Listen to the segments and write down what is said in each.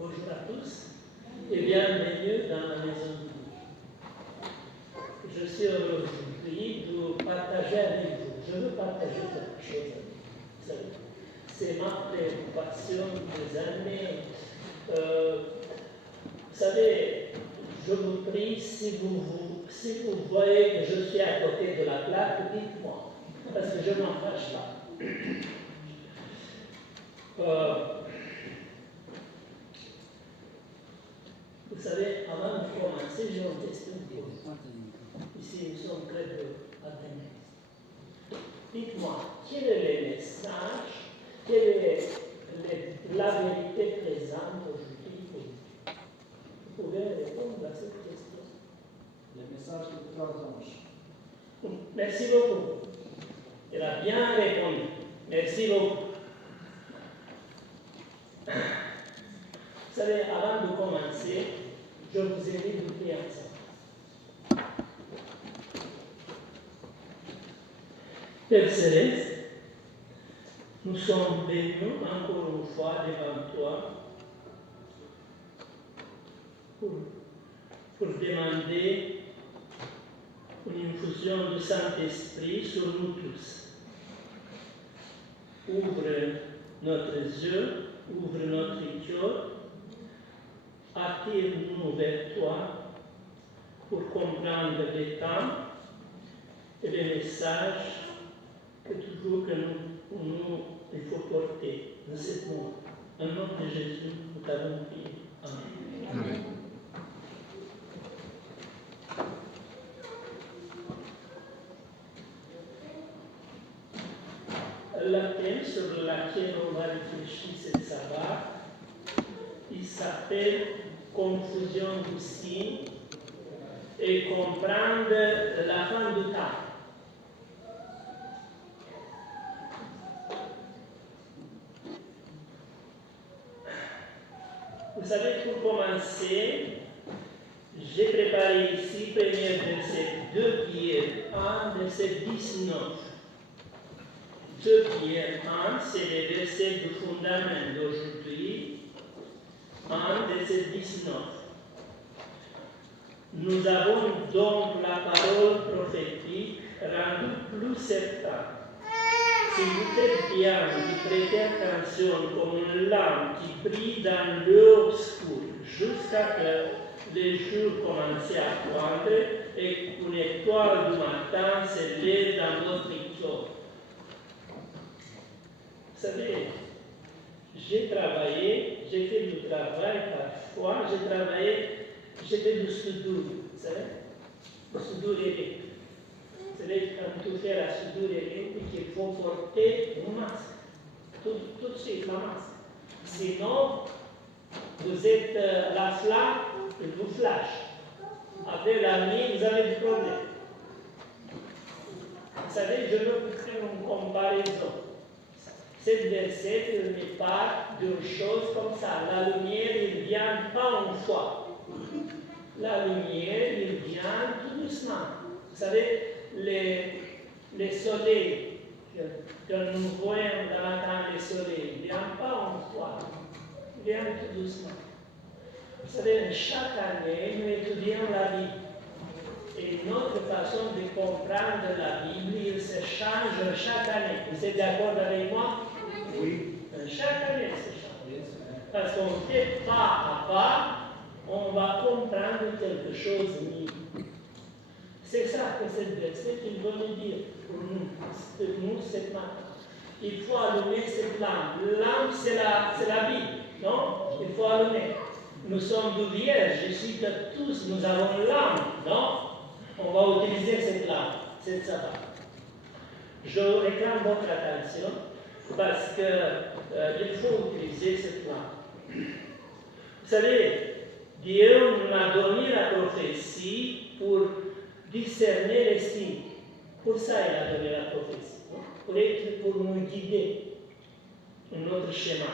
Bonjour à tous et bienvenue dans la maison de Dieu. Je suis heureux aujourd'hui de partager avec vous. Je veux partager quelque chose avec vous. C'est ma préoccupation des années. Vous savez, je vous prie, si vous voyez que je suis à côté de la plaque, dites-moi, parce que je ne m'en fâche pas. Vous savez, avant de commencer, j'ai une question pour vous. Ici, nous sommes très peu adventistes. Dites-moi, quel est le message, quelle est la vérité présente aujourd'hui pour vous? Vous pouvez répondre à cette question. Le message de trois anges. Merci beaucoup. Elle a bien répondu. Merci beaucoup. Vous savez, avant de commencer, je vous invite de prier ensemble. Père Céleste, nous sommes venus encore une fois devant toi pour demander une infusion du Saint-Esprit sur nous tous. Ouvre notre yeux, ouvre notre cœur, attire-nous vers toi pour comprendre les temps et les messages que toujours que nous il faut porter dans ce monde. Au nom de Jésus, nous t'avons prié. Amen. Amen. Le thème sur lequel on va réfléchir ce sabbat, il s'appelle Confusion du signe et comprendre la fin du temps. Vous savez, pour commencer, j'ai préparé ici, premier verset 2 Pierre 1, verset 19. 2 Pierre 1, c'est le verset du fondament d'aujourd'hui, 1, verset 19. Nous avons donc la parole prophétique rendue plus certaine. Si vous faites bien de prêter attention comme une lampe qui brille dans l'obscur jusqu'à que les jours commencent à poindre et qu'une étoile du matin se lève dans votre cœur. Vous savez, j'ai fait du travail parfois, j'ai fait du soudure, vous savez, du soudure électrique. Vous savez, quand tu fais la soudure électrique, il faut porter un masque, tout de suite la masque. Sinon, vous êtes la flamme, elle vous flash. Après la nuit, vous avez des problèmes. Vous savez, je veux vous faire une comparaison. Cette verset, il me parle d'une chose comme ça. La lumière, il vient pas une fois. La lumière, il vient tout doucement. Vous savez, le soleil, que nous voyons dans la matin, le soleil, il ne vient pas une fois. Il vient tout doucement. Vous savez, chaque année, nous étudions la Bible. Et notre façon de comprendre la Bible, il se change chaque année. Vous êtes d'accord avec moi? Oui. Chaque année, se change. Parce qu'on fait pas à pas, on va comprendre quelque chose de mieux. C'est ça que cette verset qu'il veut nous dire pour nous cette matin. Il faut allumer cette lampe. Lampe, c'est la Bible, non? Il faut allumer. Nous sommes deux vierges, je suis que tous, nous avons une lampe, non? On va utiliser cette lampe, cette sabbat. Je réclame votre attention parce qu'il faut utiliser cette lampe. Vous savez, Dieu nous a donné la prophétie pour discerner les signes. Pour ça, il a donné la prophétie, non? Pour nous guider dans notre schéma.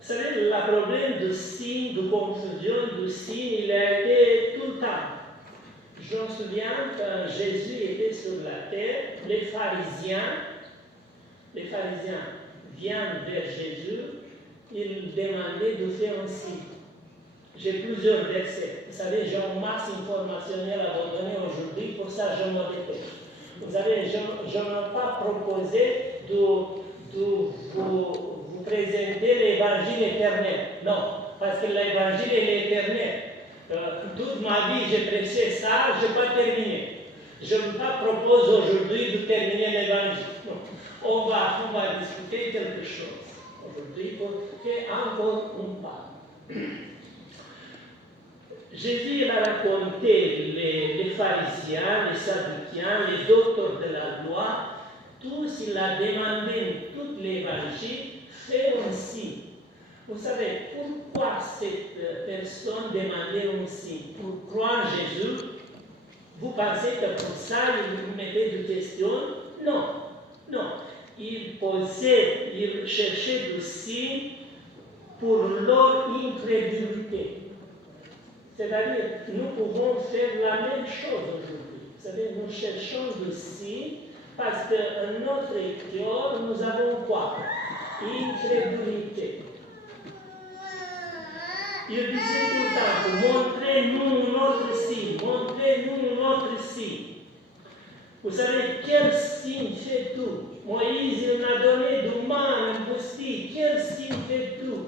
Vous savez, le problème du signe, de confusion du signe, il a été tout le temps. Je me souviens quand Jésus était sur la terre, les pharisiens, vient vers Jésus, il demandait de faire un signe. J'ai plusieurs versets. Vous savez, j'ai un masse informationnel à vous donner aujourd'hui, pour ça je me répète. Vous savez, je n'ai pas proposé de vous présenter l'évangile éternel. Non, parce que l'évangile est éternel. Toute ma vie, j'ai prêché ça, je n'ai pas terminé. Je ne pas propose aujourd'hui de terminer l'évangile. Non. On va discuter quelque chose aujourd'hui pour faire encore un pas. Jésus a raconté les pharisiens, les sadduciens, les docteurs de la loi, tous, il a demandé tout l'évangile, fait un signe. Vous savez, pourquoi cette personne demandait un signe? Pour croire en Jésus? Vous pensez que pour ça, il vous mettait des questions? Non, non. Il cherchait des signes pour leur incrédulité. C'est-à-dire, nous pouvons faire la même chose aujourd'hui. Vous savez, nous cherchons des signes parce qu'en notre cœur, nous avons quoi? Incrédulité. Il disait tout le temps, montrez-nous notre signe, montrez-nous notre signe. Vous savez, quel signe fait tout? Moïse, il m'a donné du man, un poussi, quel signe fait tout?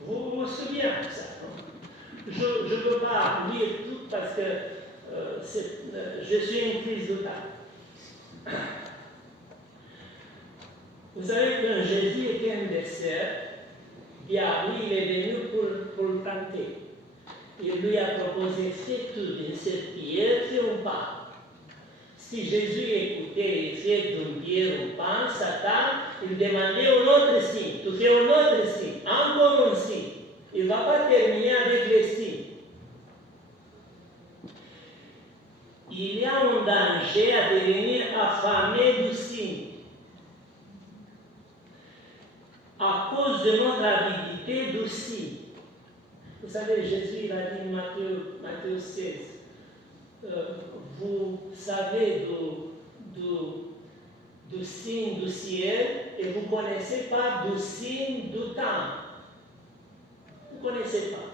Vous vous souvenez de ça? Je ne veux pas lire tout parce que je suis en crise de temps. Vous savez que Jésus était un dessert, diable, il est venu pour le tenter. Il lui a proposé, fais tout d'une cette pierre, fais un pain. Si Jésus écoutait et fait d'une pierre un pain, Satan, il demandait un autre signe. Tu fais un autre signe, encore un signe. Il ne va pas terminer avec les signes. Il y a un danger à devenir affamé du signe. À cause de notre avidité du signe. Vous savez, Jésus il a dit Matthieu 16, vous savez du signe du ciel et vous ne connaissez pas du signe du temps. Vous ne connaissez pas.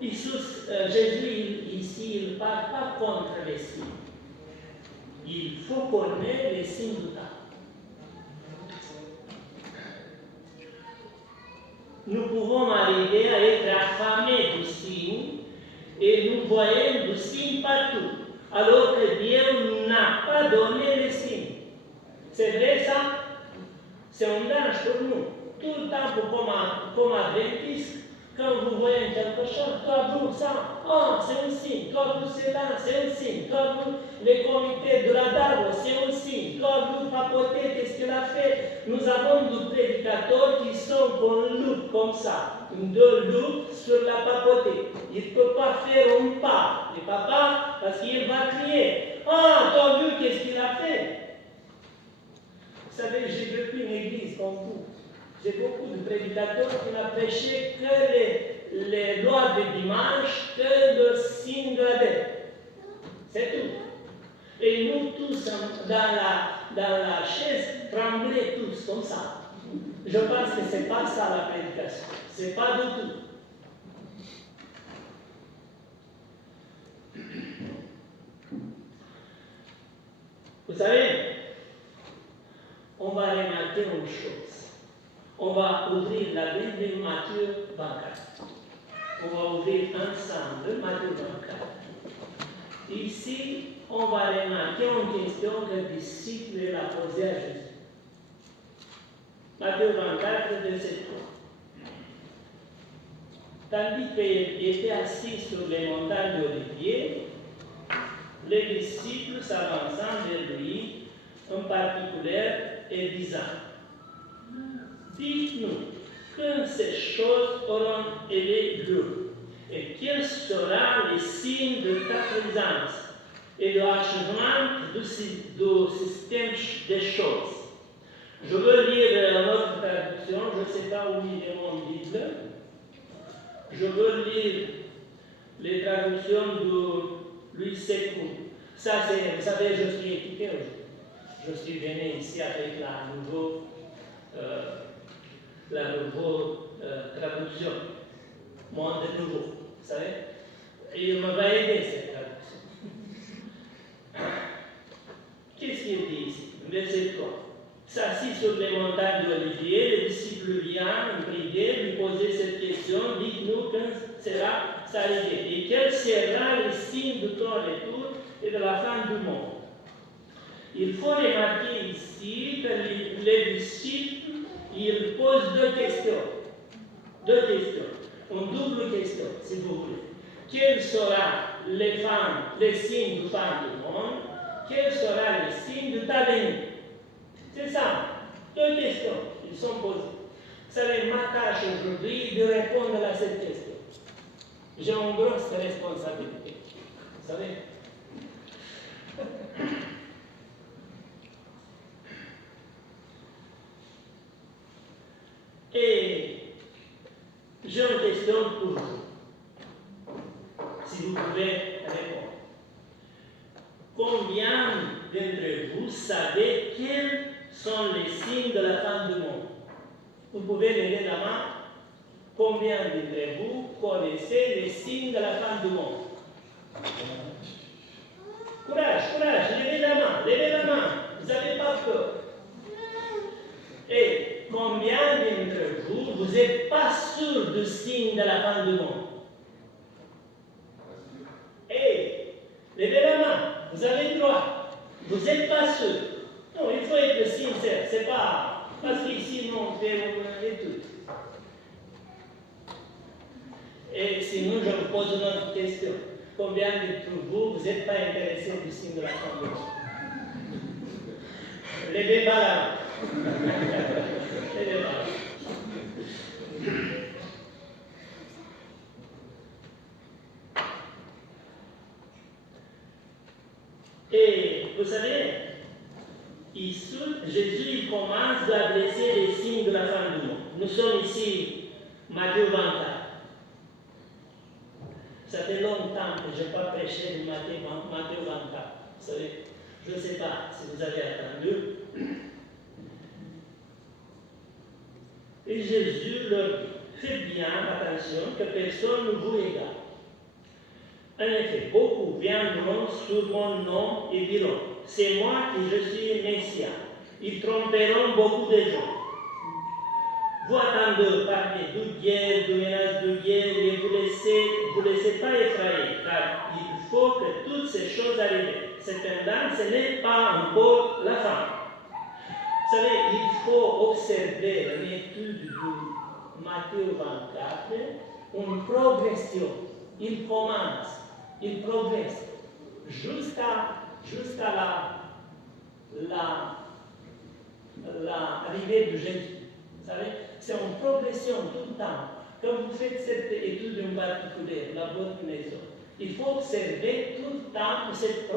Jésus, ici, il ne parle pas contre les signes. Il faut connaître les signes du temps. Nous pouvons arriver à être affamés du signe et nous voyons du signe partout, alors que Dieu n'a pas donné les signes. C'est vrai ça? C'est un danger pour nous. Tout le temps, comme adventistes, quand vous voyez quelque chose, toi vous ça, oh, c'est un signe, toi vous c'est là, c'est un signe, toi vous les comités de la DAO, c'est un signe, toi vous papotez, qu'est-ce qu'il a fait? Nous avons des prédicateurs qui sont qu'on loupe comme ça, deux loupes sur la papotée. Il ne peut pas faire un pas, le papa, parce qu'il va crier, ah, tu as vu qu'est-ce qu'il a fait? Vous savez, j'ai vécu une église comme vous. J'ai beaucoup de prédicateurs qui n'ont prêché que les lois de dimanche, que le signe gradé. C'est tout. Et nous tous, dans la chaise, tremblaient tous comme ça. Je pense que ce n'est pas ça la prédication. Ce n'est pas du tout. Vous savez, on va remarquer une chose. On va ouvrir la Bible de Matthieu 24. On va ouvrir ensemble Matthieu 24. Ici, on va remarquer une question que le disciple a posée à Jésus. Matthieu 24, verset 3. Tandis qu'il était assis sur les montagnes d'Olivier, les disciples s'avançant vers lui, en particulier, et disant, dites-nous, quand ces choses auront été lieu, et quel sera le signe de ta présence et de l'achèvement du système des choses. Je veux lire notre traduction, je ne sais pas où il est mon livre. Je veux lire les traductions de Louis Secou. Ça, c'est, vous savez, je suis équipé aujourd'hui. je suis venu ici avec la nouvelle traduction, Monde nouveau, vous savez. Et il m'a aidé cette traduction. Qu'est-ce qu'il dit ici? Verset 3. S'assis sur les montagnes d'Olivier, les disciples viennent prier, lui poser cette question, dites-nous quand sera sa arrivée et quel sera le signe de ton retour et de la fin du monde. Il faut remarquer ici que les disciples, ils posent deux questions. Une double question, si vous voulez. Quel sera le signe de fin du monde? Quel sera le signe de ta venue? C'est ça. Deux questions. Ils sont posées. Vous savez, ma tâche aujourd'hui de répondre à cette question. J'ai une grosse responsabilité. Vous savez? Et j'ai une question pour vous. Si vous pouvez répondre. Combien d'entre vous savez quels sont les signes de la fin du monde? Vous pouvez lever la main. Combien d'entre vous connaissez les signes de la fin du monde? Courage, levez la main. Vous n'avez pas peur. Et combien d'entre vous n'êtes pas sûr du signe de la fin du monde? Et levez la main. Vous avez le droit. Vous n'êtes pas sûr. Non, il faut être sincère. C'est pas parce qu'ici, on fait une étude. Et sinon, je vous pose une autre question. Combien d'entre vous n'êtes pas intéressés du signe de la fin du monde? Levez pas la main. Levez pas la main. Et vous savez, ici, Jésus il commence à adresser les signes de la fin du monde. Nous sommes ici, Matthieu 24. Ça fait longtemps que je n'ai pas prêché de Matthieu 24. Vous savez, je ne sais pas si vous avez attendu. Et Jésus leur dit, faites bien attention que personne ne vous égare. En effet, beaucoup viendront sur mon nom et diront, c'est moi qui je suis Messie. Ils tromperont beaucoup de gens. Vous attendez parler de guerre, de menaces de guerre, et vous laissez pas effrayer, car il faut que toutes ces choses arrivent. Cependant, ce n'est pas encore la fin. Vous savez, il faut observer l'étude de Matthieu 24, une progression. Il commence, il progresse jusqu'à l'arrivée de Jésus. Vous savez, c'est une progression tout le temps. Quand vous faites cette étude en particulier, la votre maison, il faut observer tout le temps cette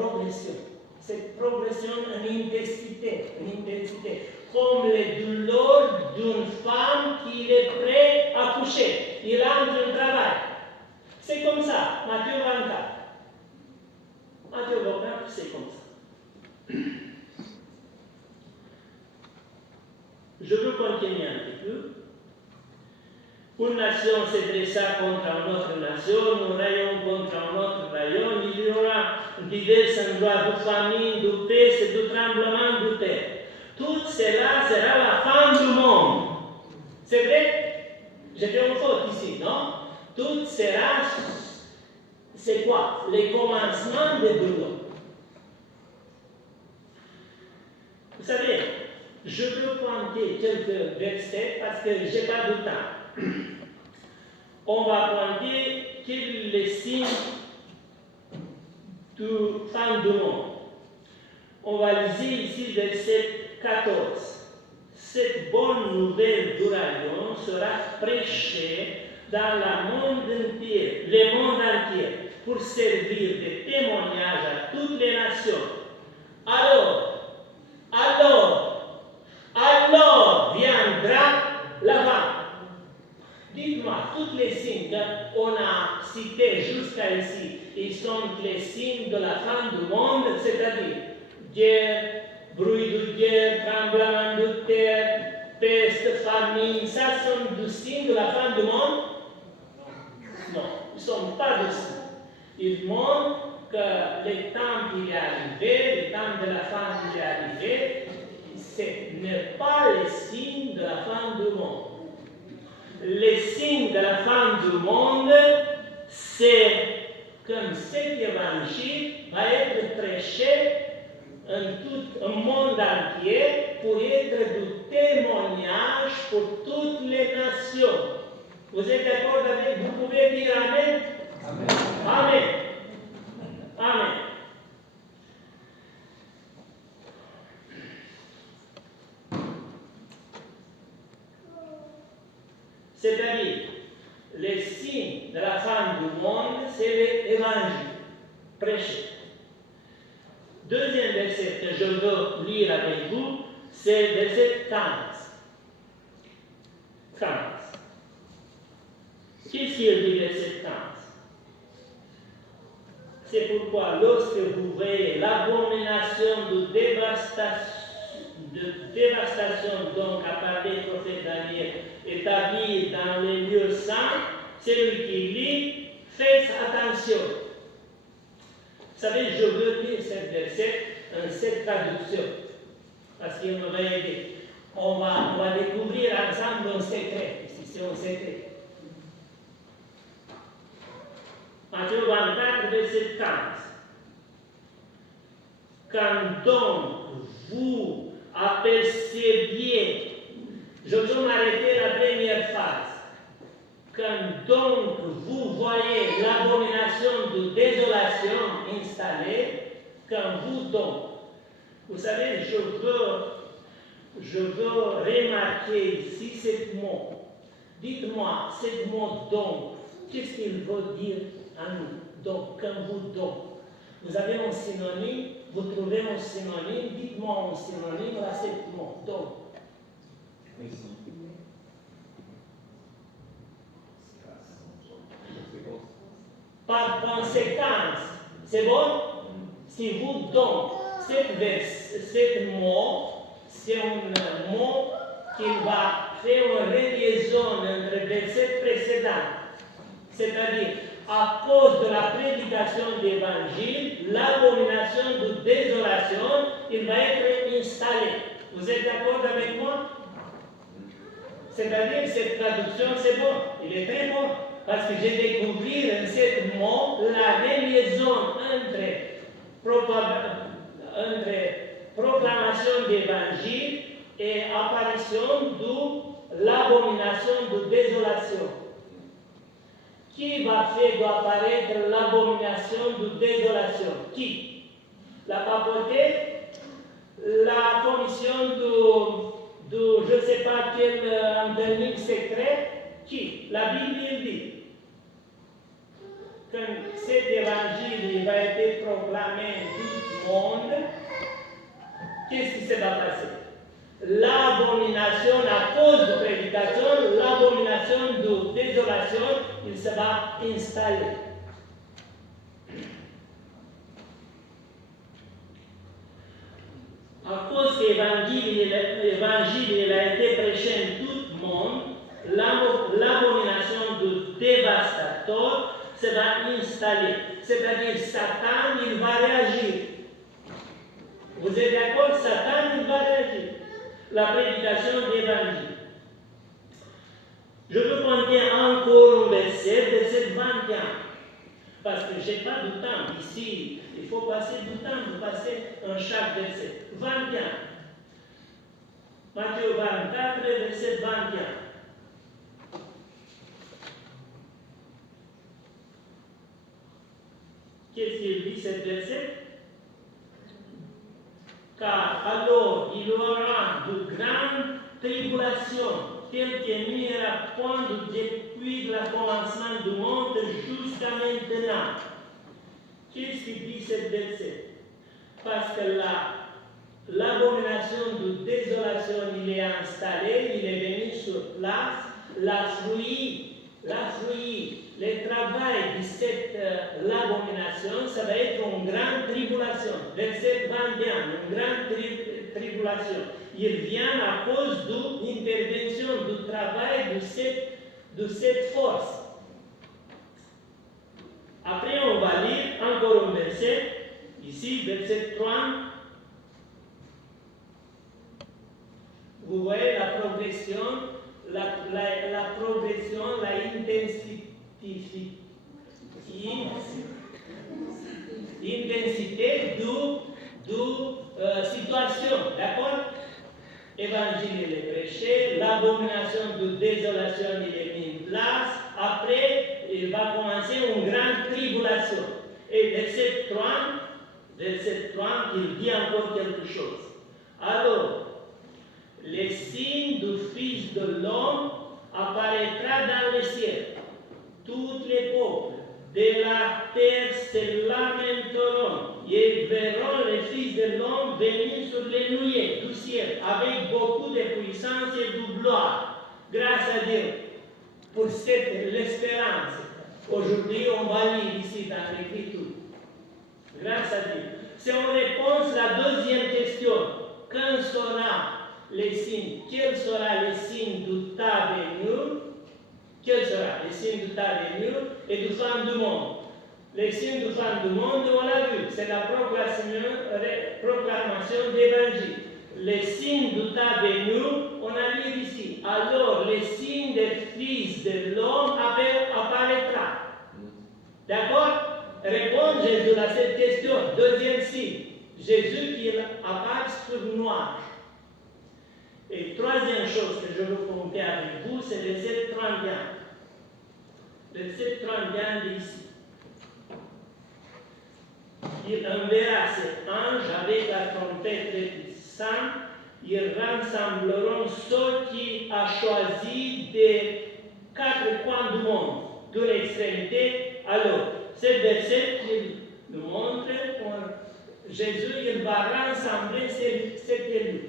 progression en intensité, comme les douleurs d'une femme qui est prête à coucher. Il entre au travail. C'est comme ça, Matthieu 24. Matthieu 24, c'est comme ça. Je veux continuer un petit peu. Une nation se dressa contre une autre nation, un rayon contre un autre rayon, il y aura divers endroits de famine, de peste et de tremblement de terre. Tout cela sera la fin du monde. C'est vrai? J'ai fait une faute ici, non? Tout sera, c'est quoi? Les commencements des douleurs. Vous savez, je peux pointer quelques versets parce que je n'ai pas de temps. On va pointer quels sont les signes de fin du monde. On va lire ici verset 14. Cette bonne nouvelle du royaume sera prêchée dans le monde entier, pour servir de témoignage à toutes les nations. Alors viendra la fin. Dites-moi, tous les signes qu'on a cités jusqu'à ici, ils sont les signes de la fin du monde, c'est-à-dire guerre, bruit de guerre, tremblement de terre, peste, famine, ça sont des signes de la fin du monde? Non, ils ne sont pas des signes. Ils montrent que le temps il est arrivé, le temps de la fin il est arrivé, ce n'est pas le signe de la fin du monde. Le signe de la fin du monde, c'est comme cet évangile va être prêché en tout le monde entier pour être du témoignage pour toutes les nations. Vous êtes d'accord avec? Vous pouvez dire Amen? Amen. Amen. Amen. C'est-à-dire, le signe de la fin du monde, c'est l'évangile prêché. Deuxième verset que je veux lire avec vous, c'est le verset 15. 15. Qu'est-ce qu'il dit verset 15? C'est pourquoi lorsque vous voyez l'abomination de dévastation dont a parlé le prophète Daniel établie dans les lieux saints, celui qui lit, faites attention. Vous savez, je veux lire ce verset en cette traduction, parce qu'il me va aider. On va découvrir ensemble un secret, ici c'est un secret. Matthieu 24, verset 15. Quand donc vous aperceviez, je veux m'arrêter la première phase. Quand donc vous voyez l'abomination de désolation installée, quand vous donc, vous savez, je veux remarquer ici ce mot. Dites-moi, ce mot donc, qu'est-ce qu'il veut dire à nous? Donc, quand vous donc, vous avez un synonyme, vous trouvez un synonyme, dites-moi un synonyme à ce mot. Donc. Par conséquence, c'est bon? Si vous donc, ce mot, c'est un mot qui va faire une reliaison entre les versets précédents. C'est-à-dire, à cause de la prédication de l'évangile, l'abomination de désolation, il va être installé. Vous êtes d'accord avec moi? C'est-à-dire, cette traduction, c'est bon. Il est très bon. Parce que j'ai découvert en ce mot la reliaison entre proclamation d'évangile et apparition de l'abomination de désolation. Qui va faire apparaître l'abomination de désolation? Qui? La papauté? La commission de je ne sais pas quel endemique secret? Qui? La Bible dit. Quand cet évangile va être proclamé tout le monde, qu'est-ce qui se va passer? L'abomination, à cause de prédication, l'abomination de désolation, il se va installer. À cause que l'évangile a été prêché en tout le monde, l'abomination de dévastateur se va installer. C'est-à-dire, Satan, il va réagir. Vous êtes d'accord? Satan, il va réagir. La prédication de l'évangile. Je veux prendre encore un verset 21. Parce que je n'ai pas de temps. Ici, il faut passer du temps pour passer en chaque verset. 21. Matthieu 24, verset 21. Qu'est-ce qu'il dit ce verset? Car alors il y aura de grandes tribulations, telles qu'il n'y aura point depuis le commencement du monde jusqu'à maintenant. Qu'est-ce qu'il dit ce verset? Parce que l'abomination de désolation, il est installé, il est venu sur place, la fruit, le travail de cette l'abomination, ça va être une grande tribulation. Verset 21, une grande tribulation. Il vient à cause de l'intervention, du travail de cette force. Après, on va lire encore un verset, ici, verset 30. Vous voyez la progression, l'intensité de situation, d'accord? Évangile il est prêché, l'abomination de désolation il est mis en place, après il va commencer une grande tribulation. Et verset 30, il dit encore quelque chose. Alors, le signe du Fils de l'homme apparaîtra dans le ciel. Tous les peuples de la terre se lamenteront et verront le Fils de l'homme venir sur les nuées du ciel avec beaucoup de puissance et de gloire. Grâce à Dieu pour l'espérance. Aujourd'hui, on va lire ici dans l'Écriture. Grâce à Dieu. Si on répond à la deuxième question, quand sera le signe? Quel sera le signe du temps venu? Quel sera le signe du temps venu et du fin du monde? Le signe du fin du monde, on l'a vu, c'est la proclamation d'évangile. Le signe du temps venu, on a lu ici. Alors, le signe du Fils de l'homme apparaîtra. D'accord? Répond Jésus à cette question. Deuxième signe, Jésus qui apparaît sur noir. Et troisième chose que je veux compter avec vous, c'est le verset 31. Le verset 31 dit ici. Il enverra ses anges avec la trompette du sang. Ils rassembleront ceux qui a choisi des 4 coins du monde, d'une extrémité à l'autre. Ce verset qui nous montre que Jésus il va rassembler cet élu.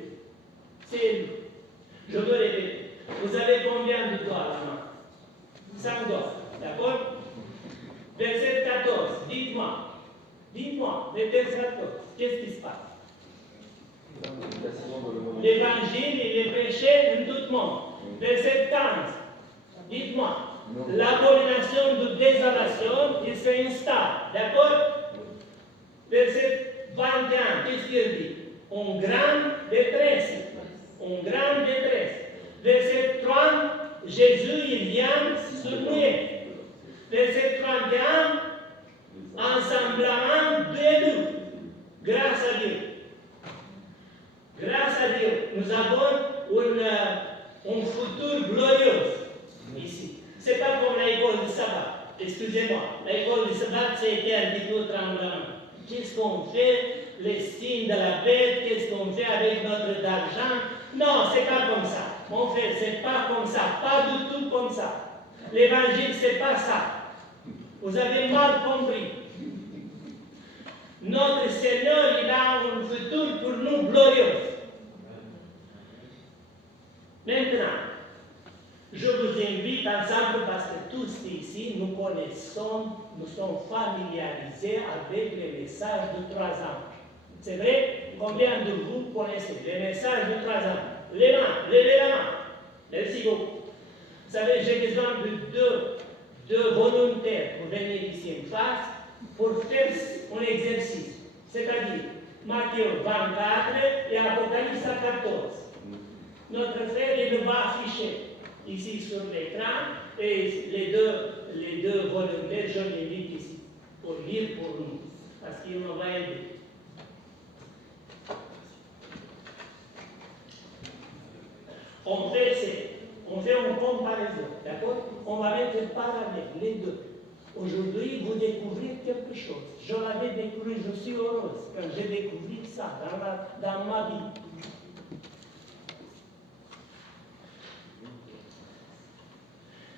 Je veux répéter. Vous avez combien de doigts là-bas? 5 doigts. D'accord? Verset 14. Dites-moi, le verset 14, qu'est-ce qui se passe? L'évangile, il est prêché en tout le monde. Verset 15. Dites-moi, l'abomination de désolation, il s'installe. D'accord? Verset 21, qu'est-ce qu'il dit? Une grande détresse. Une grande détresse. Verset 30, Jésus, il vient sur nous. Verset 31, ensemblement d'élus. Grâce à Dieu. Grâce à Dieu, nous avons un futur glorieux ici. Ce n'est pas comme l'école du sabbat. Excusez-moi, l'école du sabbat, c'était un petit peu tremblement. Qu'est-ce qu'on fait? Les signes de la bête, qu'est-ce qu'on fait avec notre argent? Non, ce n'est pas comme ça. Mon frère, ce n'est pas comme ça. Pas du tout comme ça. L'évangile, ce n'est pas ça. Vous avez mal compris. Notre Seigneur, il a un futur pour nous glorieux. Maintenant, je vous invite ensemble parce que tous ici, nous connaissons, nous sommes familiarisés avec les messages de 3 ans. C'est vrai? Combien de vous connaissez les messages de 3 ans? Les mains, levez la main. Merci beaucoup. Vous savez, j'ai besoin de deux volontaires pour venir ici en face pour faire un exercice. C'est-à-dire, Matthieu 24 et Apocalypse 14. Notre frère, il va afficher ici sur l'écran et les deux volontaires, je les invite ici pour lire pour nous, parce qu'il nous va aider. On fait une comparaison, d'accord? On va mettre parallèle, les deux. Aujourd'hui, vous découvrez quelque chose. Je l'avais découvert, je suis heureuse quand j'ai découvert ça dans ma vie.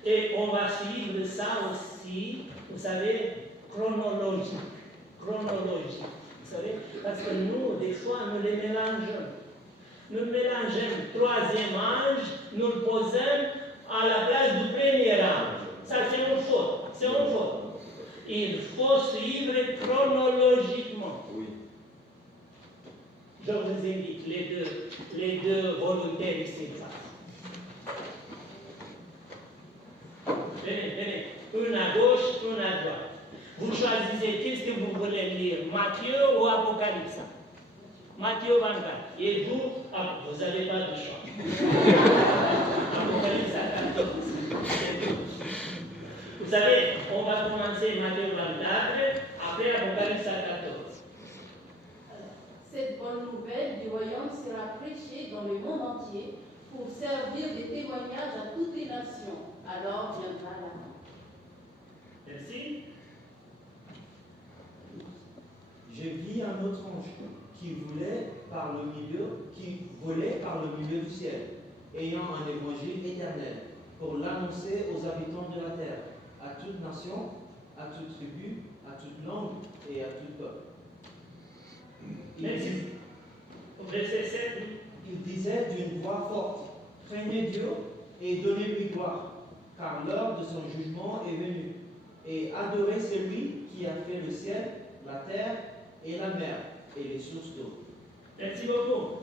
Et on va suivre ça aussi, vous savez, chronologique. Vous savez, parce que nous, des fois, nous les mélangeons. Nous mélangeons le 3e ange, nous le posons à la place du 1er ange. Ça, c'est une faute. C'est une faute. Il faut suivre chronologiquement. Oui. Je vous invite, les deux volontaires ici. Venez. Une à gauche, une à droite. Vous choisissez qu'est-ce que vous voulez lire, Matthieu ou Apocalypse. Matthieu 24. Et vous, vous n'avez pas de choix. Apocalypse 14. Vous savez, on va commencer Matthieu 24, après Apocalypse 14. Cette bonne nouvelle du royaume sera prêchée dans le monde entier pour servir de témoignage à toutes les nations. Alors viendra la fin. Merci. J'ai vu un autre ange qui volait par le milieu du ciel, ayant un évangile éternel, pour l'annoncer aux habitants de la terre, à toute nation, à toute tribu, à toute langue et à tout peuple. Merci. Verset 7. Il disait d'une voix forte, craignez Dieu et donnez-lui gloire, car l'heure de son jugement est venue, et adorez celui qui a fait le ciel, la terre et la mer et les sources d'eau. Merci beaucoup.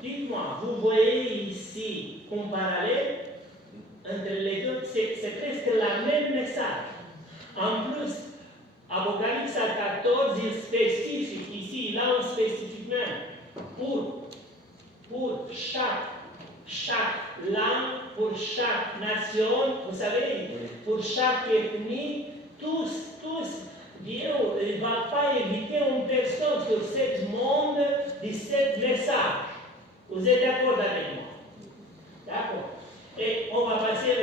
Dites-moi, vous voyez ici un parallèle entre les deux, c'est presque le même message. En plus, Apocalypse 14 est spécifique ici, il a un spécifique même pour chaque langue, pour chaque nation, vous savez, pour chaque ethnie, tous, Dieu ne va pas éviter une personne sur ce monde de ce message. Vous êtes d'accord avec moi? D'accord. Et on va passer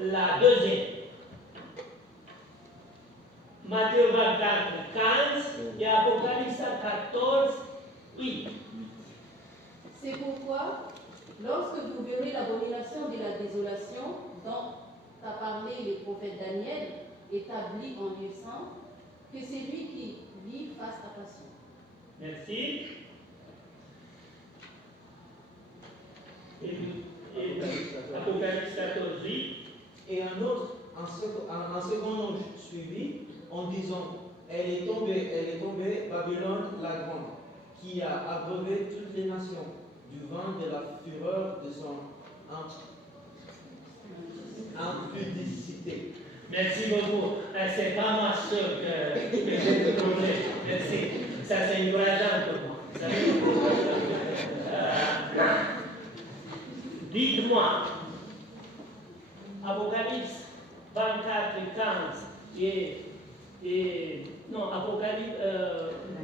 la deuxième. Matthieu 24, 15 et Apocalypse 14, 8. C'est pourquoi, lorsque vous verrez l'abomination de la désolation dont a parlé le prophète Daniel, établi en lieu saint, que celui qui vit fasse attention. Merci. Et Apocalypse 14, 8. Et un second ange suivit en disant, elle est tombée, Babylone la grande, qui a abreuvé toutes les nations du vin de la fureur de son impudicité. Merci beaucoup. C'est pas moi seul que j'ai le problème. Merci. Ça, c'est encourageant pour moi. Dites-moi, Apocalypse 24, 15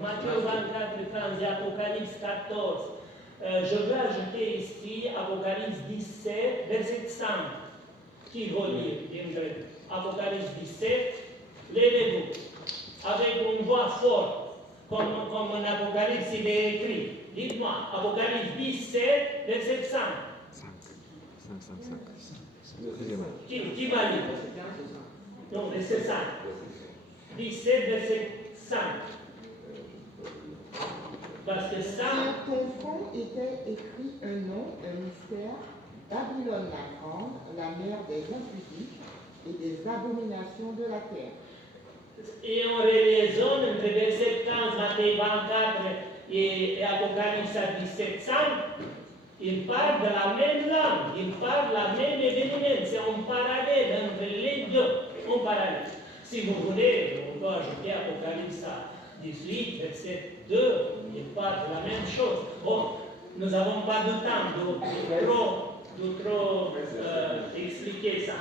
Matthieu 24, 15 et Apocalypse 14. Je veux ajouter ici Apocalypse 17, verset 5. Qui va lire? Apocalypse 17, levez-vous, avec une voix forte, comme en Apocalypse il est écrit. Dites-moi, Apocalypse 17, verset 5. 5. Qui va lire? Non, verset 5. 17, verset 5. Parce que ça. Sur ton front était écrit un nom, un mystère, Babylone la grande, la mère des impudiques et des abominations de la terre. Et en reliaison entre verset 15, Matthieu 24 et Apocalypse 17, 5, il parle de la même langue, il parle de la même événement, c'est un parallèle entre les deux, un parallèle. Si vous voulez, on peut ajouter Apocalypse 18, verset 2, il parle de la même chose. Bon, nous n'avons pas de temps de trop expliquer ça.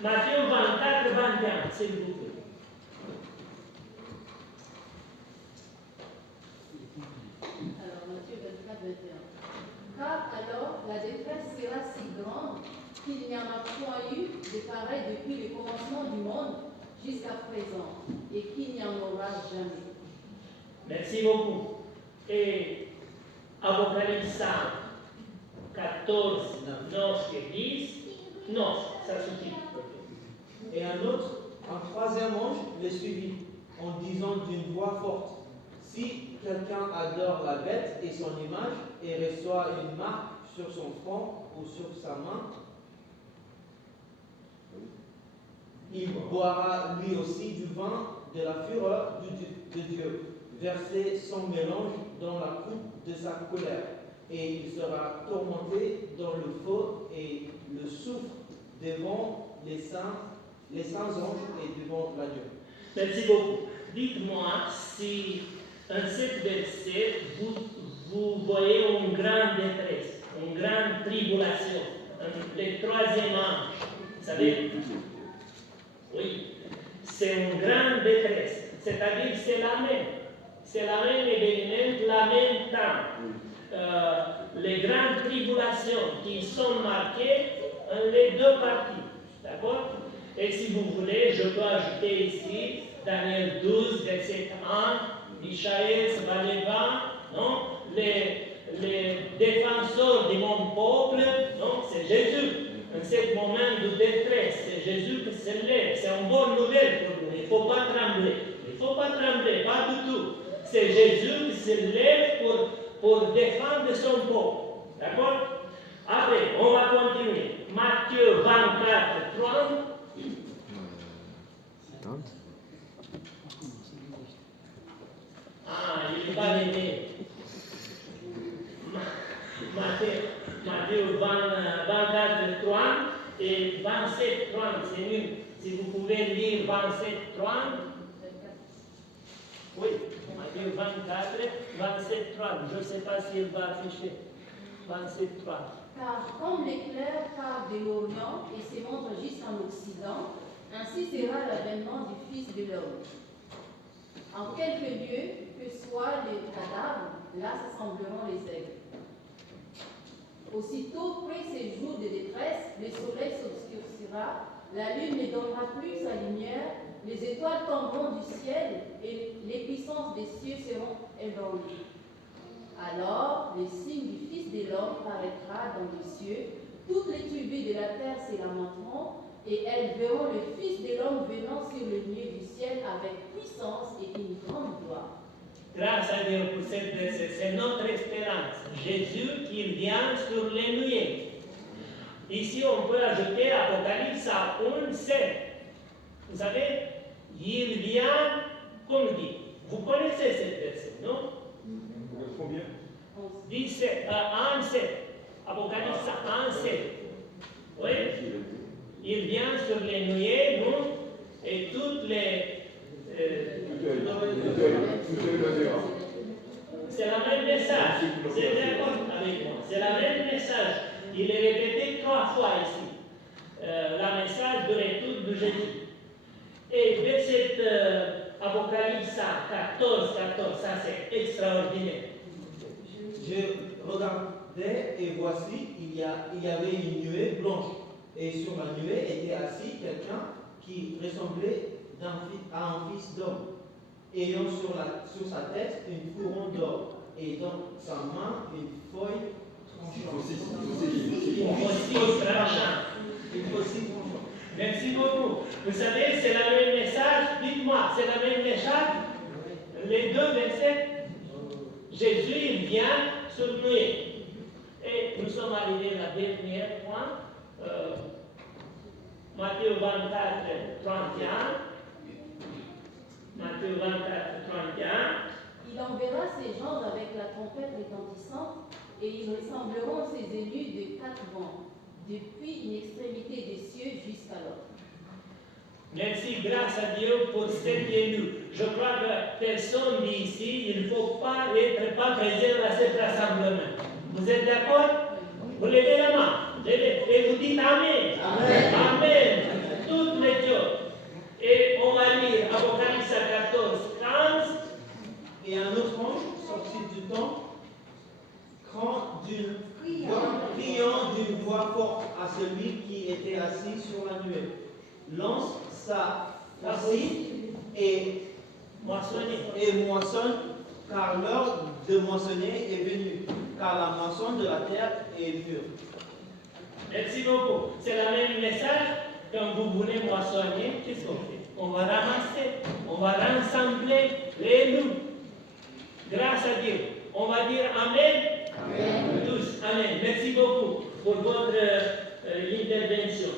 Matthieu 24, 21, s'il vous plaît. Alors, Matthieu 24, 21. Car alors la détresse sera si grande qu'il n'y en a point eu de pareil depuis le commencement du monde jusqu'à présent, et qu'il n'y en aura jamais. Merci beaucoup. Et Apocalypse 14, 9 et 10. Non, ça suffit. Et un troisième ange le suivit, en disant d'une voix forte, si quelqu'un adore la bête et son image, et reçoit une marque sur son front ou sur sa main, il boira lui aussi du vin de la fureur de Dieu, verser son mélange dans la coupe de sa colère, et il sera tourmenté dans le feu et le soufre devant les saints anges et devant la Dieu. Merci beaucoup. Dites-moi si en ce verset, vous voyez une grande détresse, une grande tribulation, le troisième ange. Vous savez? Oui. C'est une grande détresse. C'est-à-dire c'est la même. C'est la même événement, la même temps. Les grandes tribulations qui sont marquées en les deux parties. D'accord? Et si vous voulez, je peux ajouter ici Daniel 12, verset 1, Michaël se va lever, non? Les défenseurs de mon peuple, non? C'est Jésus. En ce moment de détresse, c'est Jésus qui se lève. C'est une bonne nouvelle pour nous. Il ne faut pas trembler. Il ne faut pas trembler, pas du tout. C'est Jésus qui se lève pour défendre son peuple. D'accord? Après, on va continuer. Matthieu 24, 30. 30. Ah, il n'est pas aimé. Matthieu 24, 30 et 27, 30. C'est mieux. Si vous pouvez lire 27, 30. Oui, Matthieu 24, 27, 30. Je ne sais pas s'il va afficher. 27, 30. Car comme l'éclair part de l'Orient et se montre jusqu'en Occident, ainsi sera l'avènement du Fils de l'homme. En quelque lieu que soient les cadavres, là s'assembleront les aigles. Aussitôt, après ces jours de détresse, le soleil s'obscurcira, la lune ne donnera plus sa lumière, les étoiles tomberont du ciel et les puissances des cieux seront ébranlées. Alors, le signe du Fils de l'homme paraîtra dans les cieux, toutes les tribus de la terre se lamenteront, et elles verront le Fils de l'homme venant sur le nuée du ciel avec puissance et une grande gloire. Grâce à Dieu pour cette verset, c'est notre espérance. Jésus qui vient sur les nuées. Ici, on peut ajouter Apocalypse 1, 7. Vous savez, il vient, comme dit. Vous connaissez cette verset, non? Combien? 17, 1, 7. Apocalypse 1, 7. Oui? Il vient sur les nuées, non? Et toutes les... C'est le même message. Vous êtes d'accord avec moi? C'est le même message. Il est répété 3 fois ici. Le message de retour de Jésus. Et verset Apocalypse 14, 14, ça c'est extraordinaire. Je regardais et voici, il y avait une nuée blanche. Et sur la nuée était assis quelqu'un qui ressemblait à un fils d'homme, ayant sur sa tête une couronne d'or et dans sa main une feuille tranchante. Une faucille tranchante. Merci beaucoup. Vous savez, c'est le même message. Dites-moi, c'est le même message. Les deux versets. Jésus, il vient sur nous. Et nous sommes arrivés à la dernière point. Matthieu 24, 31. Matthieu 24, 31. Il enverra ses gens avec la trompette retentissante, et ils ressembleront ses élus de 4 vents, depuis une extrémité des cieux jusqu'à l'autre. Merci, grâce à Dieu pour cet élu. Je crois que personne dit ici, il ne faut pas être pas présent à cet rassemblement. Vous êtes d'accord? Vous levez la main, et vous dites Amen. Amen. Amen. Toutes les dieux. Et on va lire Apocalypse 14, 15. Et un autre ange sorti du temple, criant d'une voix forte à celui qui était assis sur la nuée, lance sa faucille et moissonne, car l'heure de moissonner est venue, car la moisson de la terre est mûre. Merci beaucoup. C'est le même message. Quand vous voulez moissonner, qu'est-ce qu'on fait? On va ramasser, on va rassembler les loups. Grâce à Dieu. On va dire Amen. Amen. Tous. Amen. Merci beaucoup pour votre intervention.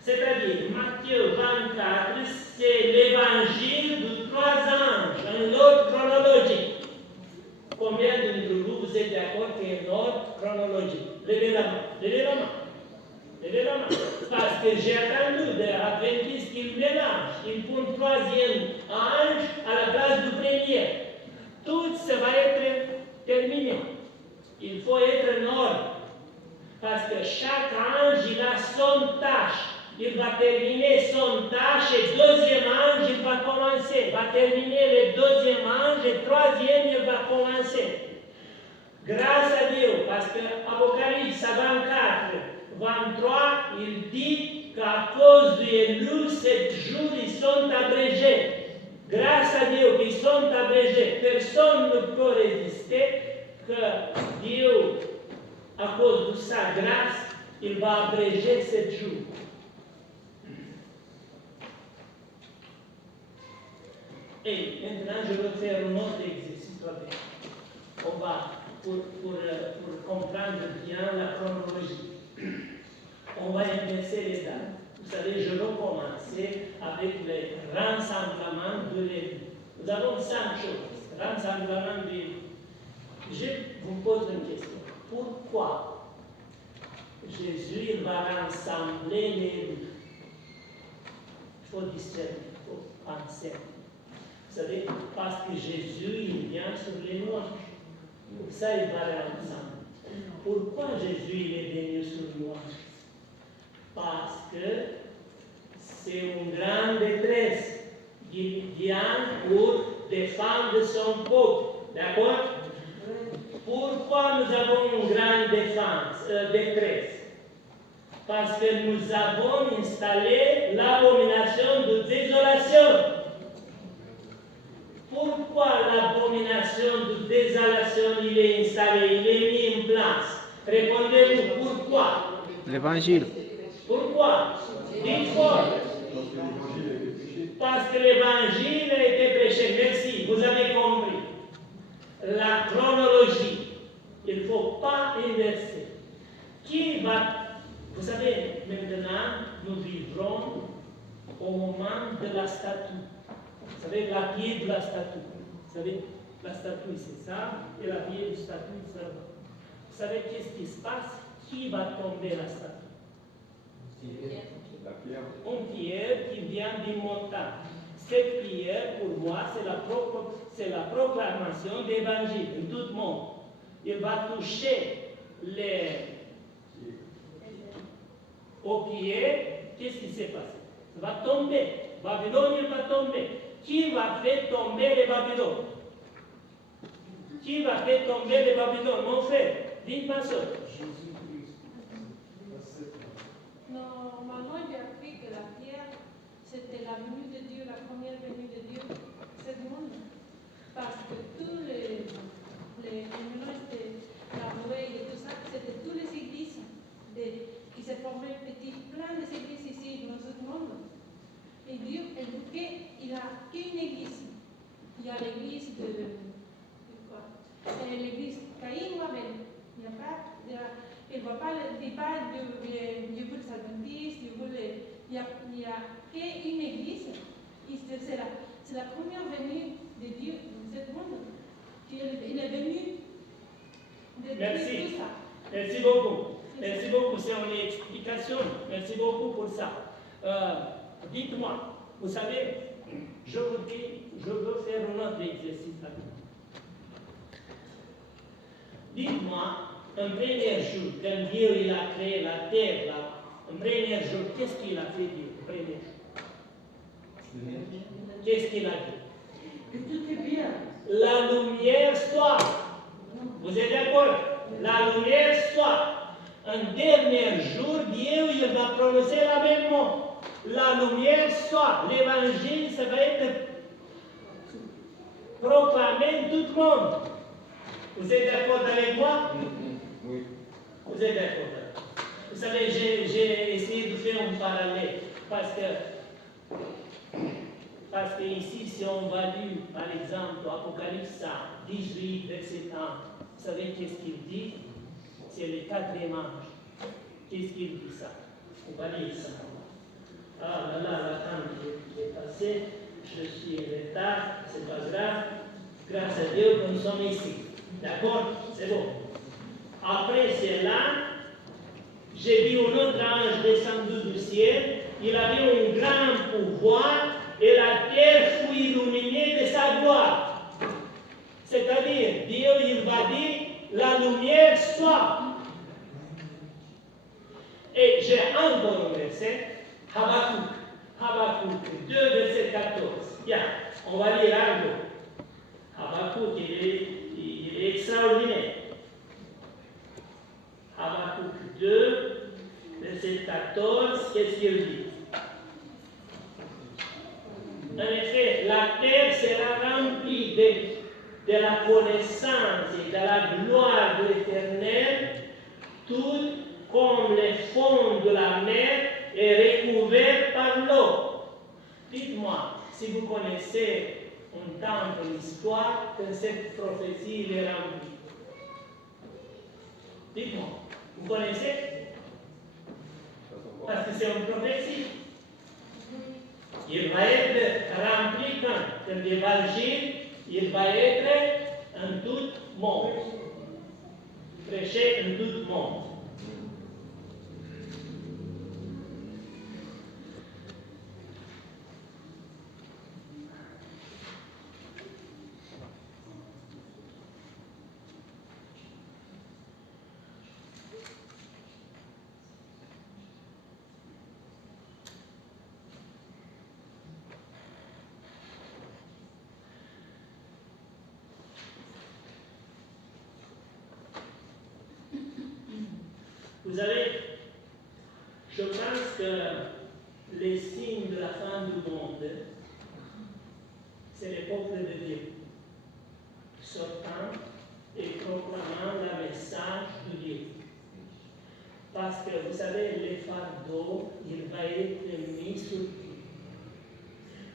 C'est-à-dire, Matthieu 24, c'est l'évangile du trois anges, un ordre chronologique. Combien d'entre vous êtes d'accord qu'il y a un ordre chronologique? Levez la main, levez la main, levez la main. Parce que j'ai entendu des adventistes qu'ils mélangent, ils font un troisième ange à la place du premier. Tout ça va être terminé. Il faut être en ordre. Parce que chaque ange, il a son tâche. Il va terminer son tâche et deuxième ange, il va commencer. Il va terminer le deuxième ange et troisième, il va commencer. Grâce à Dieu, parce que Apocalypse 24, 23, il dit qu'à cause de Elul, 7 jours, ils sont abrégés. Grâce à Dieu qu'ils sont abrégés, personne ne peut résister que Dieu, à cause de sa grâce, il va abréger 7 jours. Et maintenant, je vais faire un autre exercice avec. On va, pour comprendre bien la chronologie, on va inverser les dates. Vous savez, je vais commencer avec le rassemblement de l'église. Nous avons 5 choses. Rassemblement de l'église. Je vous pose une question. Pourquoi Jésus va rassembler l'église? Il faut discerner, il faut penser. Vous savez, parce que Jésus, il vient sur les nuages. Pour ça, il va les rassembler. Pourquoi Jésus, il est venu sur les nuages? Parce que c'est une grande détresse. Il vient pour défendre son peuple. D'accord? Pourquoi nous avons une grande détresse? Parce que nous avons installé l'abomination de désolation. Pourquoi l'abomination de désolation il est installé, il est mis en place? Répondez-vous, pourquoi? L'évangile. Pourquoi? Dites-moi. Parce que l'évangile a été prêché. Merci, vous avez compris. La chronologie, il ne faut pas inverser. Qui va... Vous savez, maintenant, nous vivrons au moment de la statue. Vous savez, la pied de la statue. Vous savez, la statue, c'est ça, et la pied de la statue, c'est ça. Vous savez qu'est-ce qui se passe? Qui va tomber la statue? Une pierre qui vient d'une montagne. Cette pierre, pour moi, c'est la proclamation d'évangile de tout le monde. Il va toucher aux pieds. Qu'est-ce qui s'est passé? Ça va tomber. Babylone, il va tomber. Qui va faire tomber les Babylone? Qui va faire tomber les Babylone? Mon frère, dites-moi ça. Normalement, j'ai appris que la pierre, c'était la venue de Dieu, la première venue de Dieu, c'est le monde. Parce que tous les mélanges de la Noël et tout ça, c'était toutes les églises qui se formaient plein d'églises ici dans ce monde. Et Dieu, il n'a qu'une église. Il y a l'église de quoi? L'église Caïn ou Abel. Il n'y a pas... Il ne va pas dire je veux les adventistes, il n'y a qu'une église. C'est la première venue de Dieu dans ce monde. Il est venu de Merci. tout ça. Merci beaucoup. Merci beaucoup, c'est une explication. Merci beaucoup pour ça. Dites-moi, vous savez, je veux faire un autre exercice avec vous. Dites-moi, un premier jour, quand Dieu il a créé la terre, un premier jour, qu'est-ce qu'il a fait Dieu, le premier jour? Qu'est-ce qu'il a dit? Que tout est bien. La lumière soit. Vous êtes d'accord? La lumière soit. Un dernier jour, Dieu il va prononcer la même mot. La lumière soit. L'évangile, ça va être proclamé tout le monde. Vous êtes d'accord avec moi? Oui. Vous êtes d'accord? Vous savez, j'ai essayé de faire un parallèle parce que ici, si on va lire, par exemple, Apocalypse 18, verset 1, vous savez qu'est-ce qu'il dit? C'est le quatrième ange. Qu'est-ce qu'il dit ça? On va lire ça. Ah là là, la temps qui est passé, je suis en retard, c'est pas grave. Grâce à Dieu que nous sommes ici. D'accord? C'est bon. Après cela, j'ai vu un autre ange descendu du ciel. Il avait un grand pouvoir et la terre fut illuminée de sa gloire. C'est-à-dire, Dieu, il va dire, la lumière soit. Et j'ai encore un verset, Habakkuk 2, verset 14. Bien, on va lire un peu. Habakkuk, il est extraordinaire. Habakkuk 2, verset 14, qu'est-ce qu'il dit? En effet, la terre sera remplie de la connaissance et de la gloire de l'Éternel, tout comme le fond de la mer est recouvert par l'eau. Dites-moi, si vous connaissez un temps de l'histoire que cette prophétie est remplie. Dites-moi, vous connaissez? Parce que c'est une prophétie. Il va être rempli quand l'évangile, il va être en tout monde. Prêché en tout monde. Vous savez, je pense que les signes de la fin du monde, c'est le peuple de Dieu, sortant et proclamant le message de Dieu. Parce que, vous savez, le fardeau, il va être mis sur pied.